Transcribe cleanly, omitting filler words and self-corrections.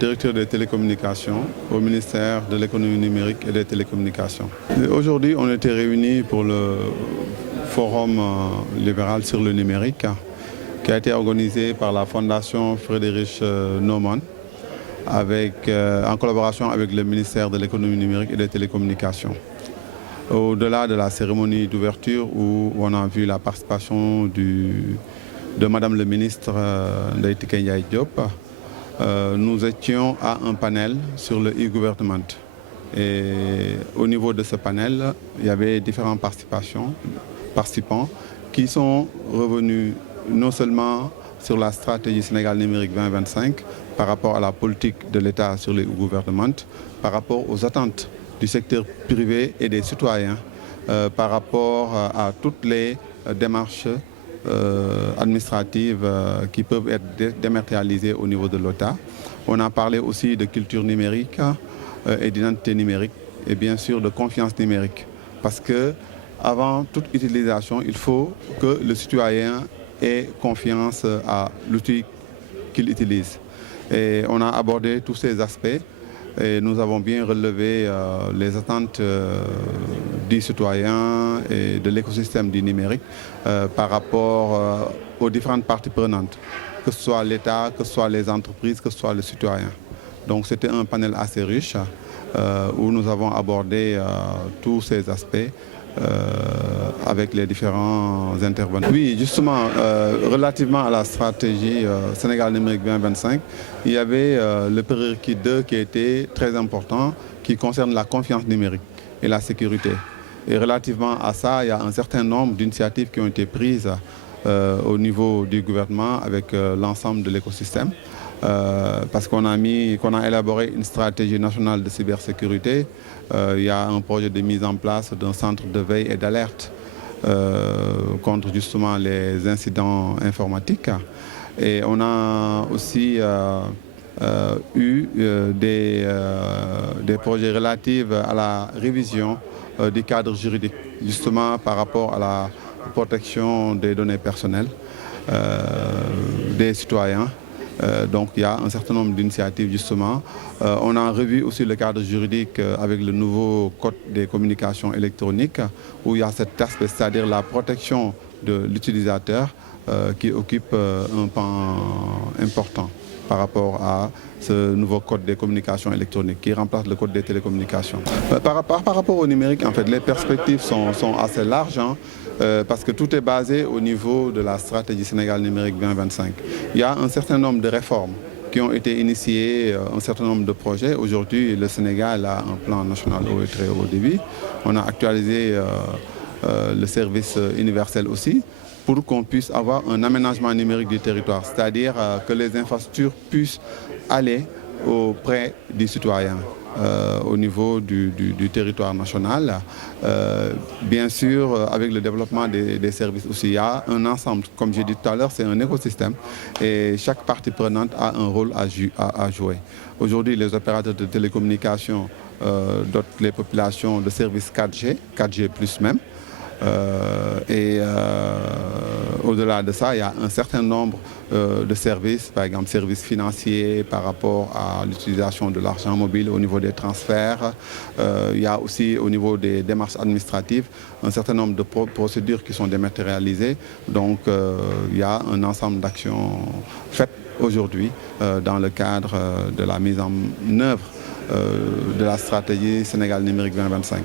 directeur des télécommunications au ministère de l'économie numérique et des télécommunications. Aujourd'hui, on était réunis pour le forum libéral sur le numérique qui a été organisé par la Fondation Friedrich Naumann en collaboration avec le ministère de l'économie numérique et des télécommunications. Au-delà de la cérémonie d'ouverture où on a vu la participation de Madame le ministre Ndeye Tické Ndiaye Diop, nous étions à un panel sur le e-government. Et au niveau de ce panel, il y avait différents participants qui sont revenus non seulement sur la stratégie Sénégal numérique 2025 par rapport à la politique de l'État sur le e-government, par rapport aux attentes du secteur privé et des citoyens, par rapport à toutes les démarches administratives qui peuvent être dématérialisées au niveau de l'État. On a parlé aussi de culture numérique et d'identité numérique et bien sûr de confiance numérique. Parce que avant toute utilisation, il faut que le citoyen ait confiance à l'outil qu'il utilise. Et on a abordé tous ces aspects et nous avons bien relevé les attentes des citoyens et de l'écosystème du numérique par rapport aux différentes parties prenantes, que ce soit l'État, que ce soit les entreprises, que ce soit le citoyen. Donc c'était un panel assez riche où nous avons abordé tous ces aspects avec les différents intervenants. Oui, justement, relativement à la stratégie Sénégal numérique 2025, il y avait le prérequis 2 qui était très important, qui concerne la confiance numérique et la sécurité. Et relativement à ça, il y a un certain nombre d'initiatives qui ont été prises au niveau du gouvernement avec l'ensemble de l'écosystème. Parce qu'on a élaboré une stratégie nationale de cybersécurité. Il y a un projet de mise en place d'un centre de veille et d'alerte contre justement les incidents informatiques. Et on a aussi eu des projets relatifs à la révision du cadre juridique, justement par rapport à la protection des données personnelles des citoyens. Donc il y a un certain nombre d'initiatives justement. On a revu aussi le cadre juridique avec le nouveau code des communications électroniques où il y a cet aspect, c'est-à-dire la protection de l'utilisateur qui occupe un pan important par rapport à ce nouveau code des communications électroniques qui remplace le code des télécommunications. Par rapport au numérique, en fait, les perspectives sont assez larges parce que tout est basé au niveau de la stratégie Sénégal numérique 2025. Il y a un certain nombre de réformes qui ont été initiées, un certain nombre de projets. Aujourd'hui, le Sénégal a un plan national haut et très haut débit. On a actualisé le service universel aussi, pour qu'on puisse avoir un aménagement numérique du territoire, c'est-à-dire que les infrastructures puissent aller auprès des citoyens au niveau du territoire national. Bien sûr, avec le développement des services aussi, il y a un ensemble, comme j'ai dit tout à l'heure, c'est un écosystème et chaque partie prenante a un rôle à jouer. Aujourd'hui, les opérateurs de télécommunications dotent les populations de services 4G, 4G plus même. Au-delà de ça, il y a un certain nombre de services, par exemple services financiers par rapport à l'utilisation de l'argent mobile au niveau des transferts. Il y a aussi au niveau des démarches administratives un certain nombre de procédures qui sont dématérialisées. Donc il y a un ensemble d'actions faites aujourd'hui dans le cadre de la mise en œuvre de la stratégie Sénégal numérique 2025.